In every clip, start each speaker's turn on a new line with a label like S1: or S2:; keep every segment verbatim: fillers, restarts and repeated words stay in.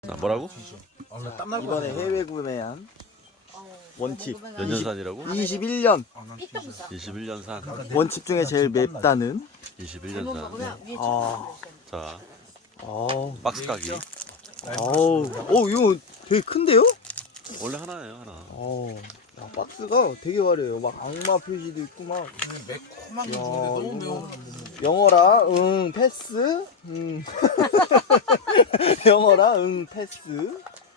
S1: 자, 뭐라고?
S2: 아, 나 땀날
S3: 이번에 해외 구매한 원칩
S1: 연년산이라고?
S3: 이십일 년
S1: 이십일 년산.
S3: 원칩 중에 제일 맵다는
S1: 이십일 년산.
S3: 아,
S1: 자,
S3: 아우,
S1: 박스 까기.
S3: 아우, 어 이거 되게 큰데요?
S1: 원래 하나예요, 하나.
S3: 어, 야, 박스가 되게 화려해요. 막 악마 표시도 있고 막
S2: 매콤한 게
S3: 야,
S2: 좋은데 너무
S3: 이거
S2: 매워.
S3: 영어라, 응, 패스, 응. 영어라, 응, 패스.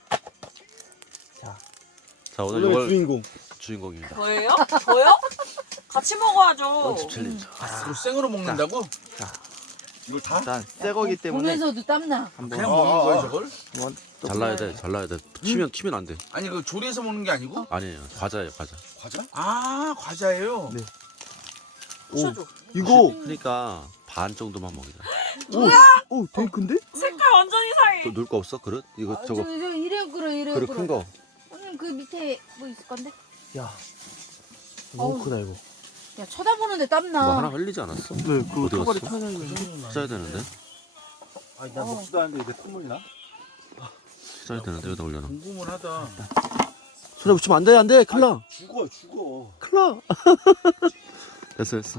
S3: 자,
S1: 자, 오늘
S3: 오늘의
S1: 이걸
S3: 주인공.
S1: 주인공입니다.
S4: 저예요? 저요? 같이 먹어야죠.
S1: 원칩 챌린저.
S2: 이거 생으로 먹는다고?
S3: 자,
S2: 이걸 다?
S3: 일단 새 거기 때문에
S5: 보면서도 땀나.
S3: 한번
S2: 그냥 먹는 거예요 저걸?
S3: 한번 또
S1: 잘라야 돼, 잘라야 돼. 튀면 튀면 안 돼.
S2: 아니 그 조리해서 먹는 게 아니고?
S1: 아니에요, 과자예요, 과자.
S2: 과자? 아 과자예요?
S3: 네.
S4: 부셔줘.
S3: 이거
S1: 그러니까 반 정도만 먹이자.
S3: 오, 오, 되게 큰데?
S4: 색깔 완전 이상해.
S1: 또 넣을 거 없어? 그릇? 이거
S5: 아,
S1: 저거
S5: 저, 저 이래 그래 이래
S1: 그릇
S5: 그래.
S1: 큰 거.
S5: 형님 그 밑에 뭐 있을 건데?
S3: 야, 너무
S5: 어우.
S3: 크다 이거.
S5: 야 쳐다보는데 땀나.
S1: 뭐 하나 흘리지 않았어?
S3: 네, 그
S1: 어디
S3: 토가리
S1: 갔어?
S3: 찾아야 되는데.
S1: 찾아야 되는데.
S3: 아니, 나 먹지도 않는데 이제 콧물이 나?
S1: 찾아야 되는데 여기다 올려놔.
S2: 궁금은 하다.
S1: 손에 붙이면 안 돼, 안 돼. 큰일 나.
S3: 죽어, 죽어.
S1: 큰일 나. 됐어, 됐어.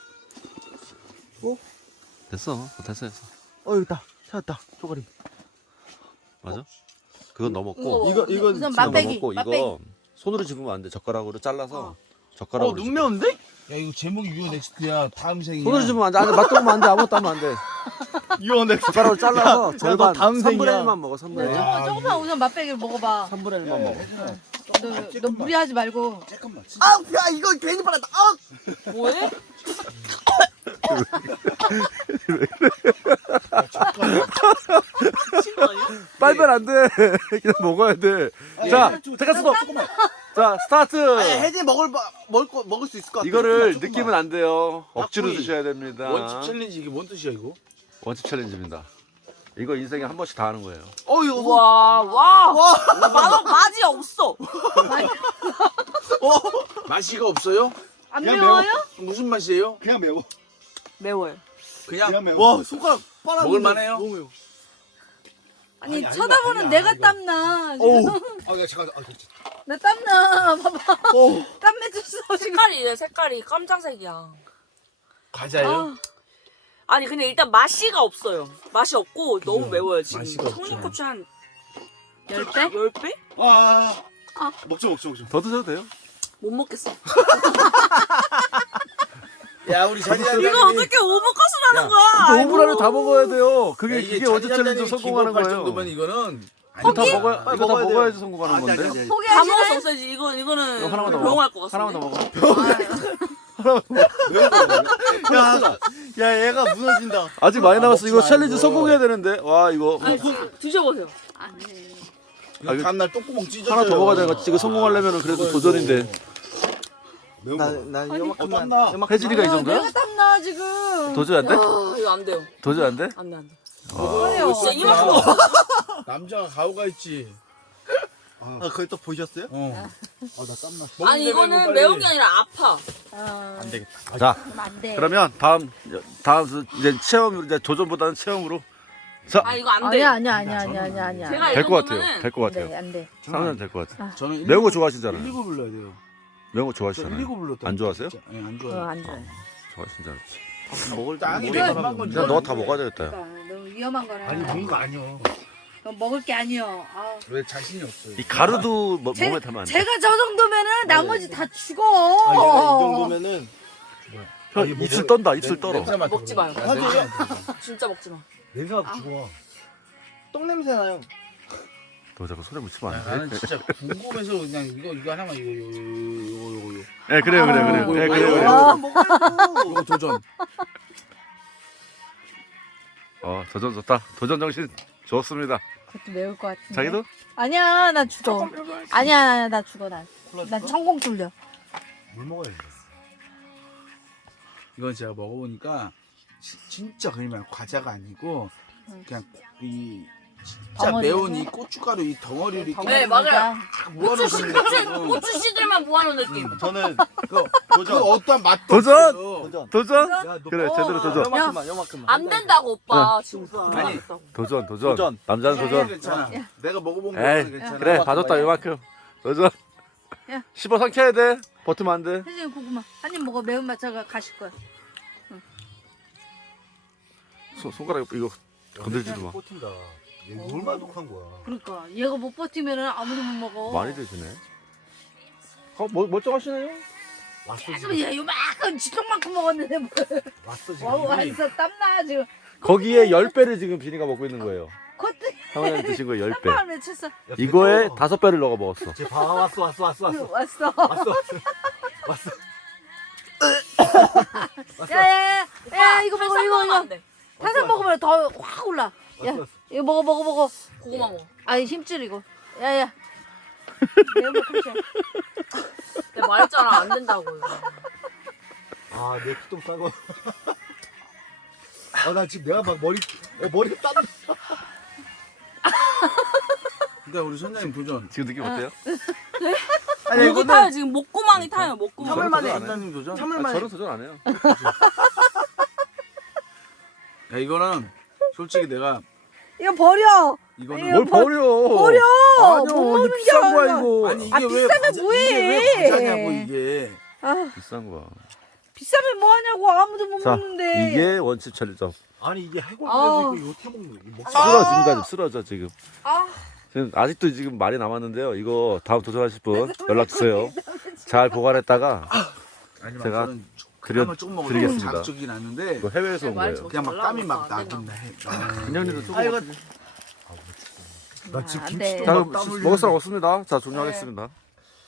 S3: 어?
S1: 됐어, 됐어, 됐어.
S3: 어, 여기 있다. 찾았다. 토가리.
S1: 맞아? 그건 넣어먹고.
S3: 이거, 이건
S5: 우선
S3: 진짜
S5: 맛배기.
S1: 넣어먹고
S5: 맛배기.
S1: 이거 손으로 집으면 안 돼. 젓가락으로 잘라서
S5: 어.
S1: 젓가락으로.
S3: 어, 눈
S1: 집어.
S3: 매운데?
S2: 야 이거 제목이 유어 넥스트야. 다음 생이야.
S1: 손으로 집으면 안 돼. 안 돼. 맛도 보면 안 돼. 아무것도 하면 안 돼.
S3: 유언엑.
S1: 젓가락으로 잘라서
S3: 야,
S1: 절반
S3: 너 다음
S1: 삼분의
S3: 생이야.
S1: 일만 먹어. 삼분의
S5: 네,
S1: 일.
S5: 조금 조금만 우선 맛배기를 먹어봐.
S1: 삼분의 일만 먹어.
S5: 너, 너 무리하지 말고.
S2: 잠깐만.
S3: 아, 야, 이거 괜히 빨았다. 아!
S4: 뭐해? 미친 거 아니야?
S1: 빨면 안 돼. 그냥 먹어야 돼. 자, 잠깐 스톱. 자, 스타트.
S3: 혜진 먹을 바- 먹을 거 먹을 수 있을 것 같아.
S1: 이거를
S2: 조금만.
S1: 느끼면 안 돼요. 억지로
S2: 닭구이.
S1: 드셔야 됩니다.
S2: 원칩 챌린지 이게 뭔 뜻이야 이거?
S1: 원칩 챌린지입니다. 이거 인생에 한 번씩 다 하는 거예요.
S3: 어, 이거
S4: 와, 와. 맛, 맛이 없어.
S2: 맛이가 없어요?
S5: 안
S3: 그냥
S5: 매워요?
S2: 무슨 맛이에요?
S3: 그냥 매워.
S4: 매워요.
S2: 그냥
S3: 매워. 와, 손가락 빨았는데
S2: 먹을 만해요?
S3: 너무 매워.
S5: 아니,
S2: 아니, 아니다,
S5: 쳐다보는
S2: 아니야,
S5: 내가
S2: 이거.
S5: 땀나.
S3: 어우.
S5: 지금.
S2: 아, 야 잠깐. 아, 그렇지.
S5: 나 땀나. 봐봐.
S3: 어.
S5: 땀 맺혔어 지금.
S4: 색깔이 이래, 색깔이 깜장색이야.
S2: 과자예요?
S4: 아. 아니, 근데 일단 맛이가 없어요. 맛이 없고 너무 매워요, 지금.
S2: 맛이가 없죠.
S4: 청양고추 한
S5: 열 배?
S4: 열 배?
S3: 아.
S5: 아.
S3: 먹죠, 먹죠, 먹죠.
S1: 더 드셔도 돼요.
S4: 못 먹겠어.
S2: 야 우리 자리한
S4: 이거 어떻게 오버컷을 하는 거야?
S1: 오 분 안에 다 먹어야 돼요. 그게
S2: 야,
S1: 이게 원칩 챌린지 성공하는 거예요.
S2: 정도면 이거는
S1: 이거 다
S2: 아니야.
S1: 먹어야
S3: 빨리
S1: 이거 다
S3: 먹어야 돼요.
S1: 먹어야지 성공하는
S3: 아니, 아니,
S1: 건데.
S3: 아니, 아니.
S4: 다 먹을 수
S5: 포기하시나요?
S4: 없어야지. 이거 이거는
S1: 이거 하나만 더
S4: 병원
S1: 먹어.
S4: 갈것 같은데.
S1: 하나만 더 먹어.
S3: 야, 야, 얘가 무너진다.
S1: 아직 많이 남았어. 이거
S2: 먹지
S1: 챌린지
S2: 말고.
S1: 성공해야 되는데. 와 이거
S4: 아니, 드- 드셔보세요.
S5: 안 돼.
S2: 이거
S1: 아, 이거
S2: 다음날 똥구멍 찢어져요.
S1: 하나 더 먹어야 되는 거. 이거 성공하려면 그래도
S2: 그거
S1: 도전인데.
S2: 매운
S3: 나,
S2: 거.
S3: 나
S5: 아니,
S3: 요만큼만.
S2: 어, 땀나.
S3: 요만큼만.
S1: 혜진이가 이
S5: 아,
S1: 정도야?
S5: 내가 땀나 지금.
S1: 도저히 안 돼?
S4: 아, 이거 안 돼요.
S1: 도저히 안 돼?
S4: 안 돼, 안 돼.
S5: 그래요.
S4: 진짜 이만큼 먹어.
S2: 남자가 가오가 있지.
S3: 아, 그걸 또 보셨어요?
S2: 어.
S3: 아, 나 땀나.
S4: 아니,
S2: 먹는데
S4: 이거는
S2: 말고
S4: 매운
S2: 빨리.
S4: 게 아니라 아파.
S5: 아,
S3: 안 되겠다.
S1: 자,
S5: 그럼 안 돼.
S1: 그러면 다음 다음 수- 이제 체험으로 이제 도전보다는 체험으로. 자,
S4: 아, 이거 안 돼.
S5: 아니야 아니야 아니야 아니야 아니야 아니야.
S4: 제가
S1: 될
S4: 이
S1: 것 같아요.
S4: 정도면은
S1: 될 것
S5: 안 돼,
S1: 같아요.
S5: 안 돼.
S1: 상은 될것 같아요.
S2: 저는
S1: 매운 거 좋아하시잖아요.
S2: 일일구 불러야 돼요.
S1: 매운 거
S2: 저
S1: 좋아하시잖아요.
S2: 일일구 불렀다.
S1: 안 좋아하세요?
S2: 예, 안
S5: 어,
S2: 좋아요.
S5: 안 좋아요.
S1: 좋아하신지 알았지.
S3: 먹을
S2: 땅이
S5: 이거-
S2: 매콤한 건
S1: 이제 너가 다 먹어야 되겠다.
S5: 그러니까 너무 위험한 거라.
S2: 아니 먹는 거 아니야.
S5: 너 먹을 게 아니여. 아.
S2: 왜 자신이 없어요?
S1: 이 가루도 뭐,
S5: 제,
S1: 몸에 타면 안 돼.
S5: 제가 저 정도면은 나머지 다 죽어.
S3: 아, 얘가 이 정도면은
S1: 형, 입술 떤다. 입술 떨어.
S2: 냄새 맡아.
S4: 먹지 마요.
S2: 야, 냄새 맡아.
S4: 진짜 먹지 마.
S2: 냄새가 죽어.
S3: 똥 냄새 나요.
S1: 너 자꾸 손에 묻히면
S2: 야,
S1: 안 돼.
S2: 나는 진짜 궁금해서 그냥 이거 이거 하나만 이거 이거 이거 이거 이거
S1: 네, 그래요, 그래요, 그래요. 네, 그래요,
S2: 아이고.
S1: 그래요.
S3: 아, 먹어요.
S2: 이거 도전.
S1: 어, 도전 좋다. 도전 정신 좋습니다.
S5: 그것도 매울 것 같은데.
S1: 자기도?
S5: 아니야 나 죽어. 아니야 아니야 나 죽어 난. 난 천공 뚫려.
S2: 물 먹어야지. 이건 제가 먹어보니까 지- 진짜 그냥 과자가 아니고 그냥 이 진짜
S5: 덩어리.
S2: 매운 이 고춧가루 이 덩어리를 이렇게
S4: 네, 맞아요.
S2: 모아놓은
S4: 고추 씨,
S2: 느낌.
S4: 고추, 고추 씨들만 모아놓은 느낌.
S3: 저는
S2: 그, 그 어떠한 맛도
S1: 도전!
S2: 없어요.
S3: 도전.
S1: 도전?
S3: 야, 너
S1: 그래, 제대로 도전.
S3: 요만큼만 요만큼만.
S4: 안 된다고 오빠. 지금
S2: 아니,
S1: 도전, 도전.
S3: 도전.
S1: 남자는
S2: 이건
S1: 도전.
S2: 괜찮아. 내가 먹어본
S1: 에이,
S2: 거는 괜찮아.
S1: 그래, 봐줬다, 요만큼. 도전.
S5: 야.
S1: 씹어 삼켜야 돼. 버티면 안 돼.
S5: 혜진이 고구마 한 입 먹어. 매운맛 저가 가실 거야.
S1: 손, 손가락 이거 건들지도 마.
S6: 버틴다. 이거 얼마나 독한 거야.
S5: 그러니까 얘가 못 버티면은 아무도 못 먹어.
S1: 많이 드시네. 어, 뭐, 멀쩡하시네요?
S6: 왔어
S5: 계속
S6: 지금.
S5: 얘 요만큼 지통만큼 먹었는데 뭐.
S6: 왔어 지금.
S5: 와우 완서 땀나 지금.
S1: 거기에 열 배를 지금 비니가 먹고 있는 거예요.
S5: 콧등
S1: 형님 드신 거에 열 배.
S5: 땀을 맺혔어.
S6: 야,
S1: 이거에
S6: 됐어.
S1: 다섯 배를 넣어 먹었어.
S6: 쟤 봐, 왔어 왔어 왔어 왔어
S5: 왔어.
S6: 왔어 왔어.
S5: 야야야. 야 이거 먹어
S4: 탄산
S5: 이거
S4: 먹으면
S5: 이거.
S4: 안 돼.
S5: 탄산 먹으면 더 확 올라. 야
S6: 왔어, 왔어.
S5: 이거 먹어 먹어 먹어.
S4: 고구마 먹어.
S5: 아니 힘줄 이거. 야야. 매운맛 컴셔.
S4: 내가 말했잖아, 안 된다고.
S6: 아내 피똥 싸고. 아나 지금 내가 막 머리 어, 머리가 땀.
S2: 근데 우리 선장님 도전.
S1: 지금 느낌 어때요?
S3: 아니
S4: 목이 타요, 지금 목구멍이 타요, 목구멍.
S1: 저는
S3: 참을만해.
S1: 도전 안 해요.
S2: 선장님 도전.
S1: 아,
S3: 참을만해.
S1: 저는 도전 안 해요.
S2: 야, 이거는 솔직히 내가
S5: 이거 버려.
S2: 이거는
S5: 이거
S1: 뭘
S5: 버-
S1: 버려?
S5: 버려.
S1: 아니요,
S5: 못 먹는
S1: 이게 비싼
S5: 게
S1: 거야
S5: 아니라.
S1: 이거.
S2: 아니 이게
S5: 아,
S2: 왜
S5: 비싸면
S2: 과자,
S5: 뭐해?
S2: 이게 왜 과자냐고 이게.
S5: 아
S1: 비싼 거야.
S5: 비싸면 뭐 하냐고 아무도 못
S1: 자,
S5: 먹는데.
S1: 이게 원칩 찰리점.
S6: 아니 이게 해골
S5: 아우.
S6: 그래서 이거 어떻게 먹는 거야? 이거 먹.
S1: 쓰러집니다, 지금 쓰러져 지금.
S5: 아.
S1: 지금 아직도 지금 말이 남았는데요. 이거 다음 도전하실 분 연락 주세요. 잘 보관했다가
S2: 아니면
S1: 제가
S2: 저는
S1: 드려-
S2: 그나마 조금 먹으면
S1: 드리겠습니다.
S2: 자극적이 나는데
S1: 이거 해외에서 온 거예요.
S2: 그냥 막 땀이 막 나긴 해.
S1: 그냥님도 조금.
S3: 아 이거
S6: 나 지금
S5: 안
S6: 김치
S5: 돼.
S1: 자,
S6: 막
S1: 그럼
S6: 땀 흘리는데.
S1: 먹을 사람 없습니다. 자, 종료하겠습니다.